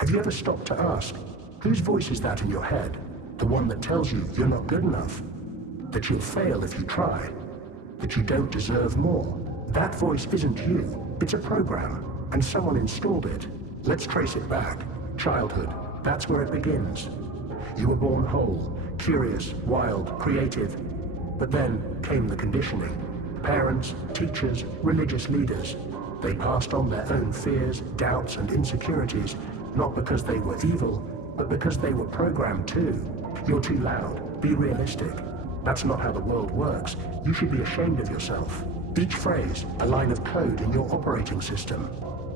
Have you ever stopped to ask, whose voice is that in your head? The one that tells you you're not good enough, that you'll fail if you try, that you don't deserve more. That voice isn't you, it's a program, and someone installed it. Let's trace it back. Childhood, that's where it begins. You were born whole, curious, wild, creative, but then came the conditioning. Parents, teachers, religious leaders, they passed on their own fears, doubts, and insecurities, not because they were evil, but because they were programmed too. You're too loud, be realistic. That's not how the world works. You should be ashamed of yourself. Each phrase, a line of code in your operating system.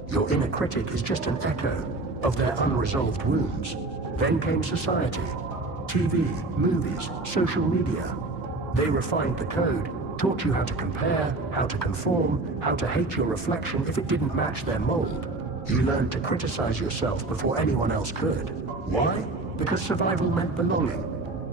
Your inner critic is just an echo of their unresolved wounds. Then came society, TV, movies, social media. They refined the code, taught you how to compare, how to conform, how to hate your reflection if it didn't match their mold. You learned to criticize yourself before anyone else could. Why? Because survival meant belonging,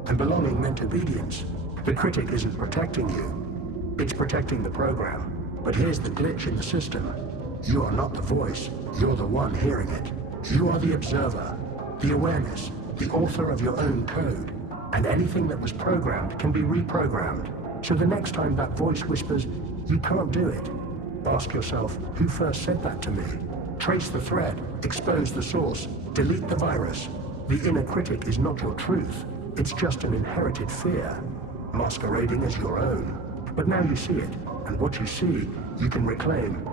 and belonging meant obedience. The critic isn't protecting you, it's protecting the program. But here's the glitch in the system. You are not the voice, you're the one hearing it. You are the observer, the awareness, the author of your own code. And anything that was programmed can be reprogrammed. So the next time that voice whispers, you can't do it, ask yourself, who first said that to me? Trace the thread, expose the source, delete the virus. The inner critic is not your truth. It's just an inherited fear, masquerading as your own. But now you see it, and what you see, you can reclaim.